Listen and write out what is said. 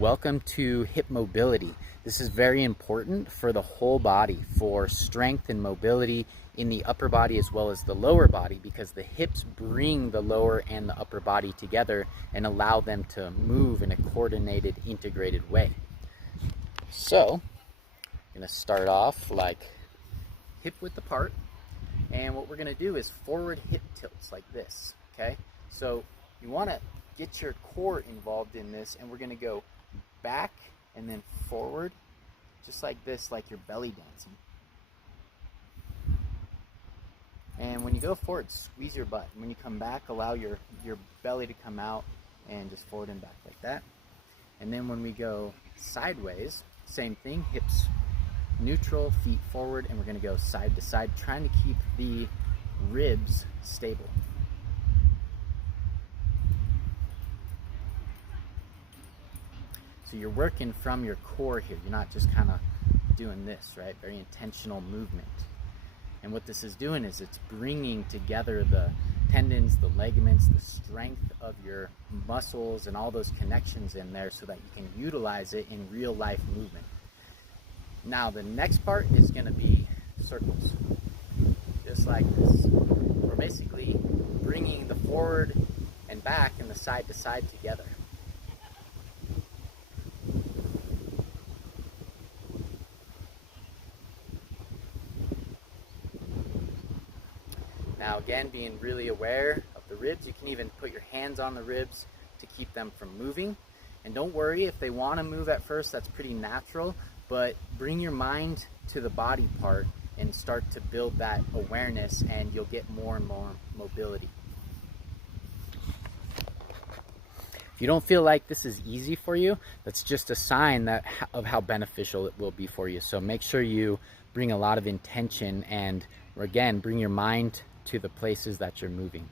Welcome to hip mobility. This is very important for the whole body, for strength and mobility in the upper body as well as the lower body, because the hips bring the lower and the upper body together and allow them to move in a coordinated, integrated way. So, I'm going to start off like hip width apart, and what we're going to do is forward hip tilts like this, okay? So you want to get your core involved in this, and we're going to go back and then forward, just like this, like you're belly dancing. And when you go forward, squeeze your butt. And when you come back, allow your belly to come out and just forward and back like that. And then when we go sideways, same thing, hips neutral, feet forward, and we're going to go side to side, trying to keep the ribs stable. So you're working from your core here. You're not just kind of doing this, right? Very intentional movement. And what this is doing is it's bringing together the tendons, the ligaments, the strength of your muscles and all those connections in there so that you can utilize it in real life movement. Now the next part is going to be circles, just like this. We're basically bringing the forward and back and the side to side together. Now again, being really aware of the ribs, you can even put your hands on the ribs to keep them from moving. And don't worry if they want to move at first, that's pretty natural, but bring your mind to the body part and start to build that awareness, and you'll get more and more mobility. If you don't feel like this is easy for you, that's just a sign of how beneficial it will be for you. So make sure you bring a lot of intention and, again, bring your mind to the places that you're moving.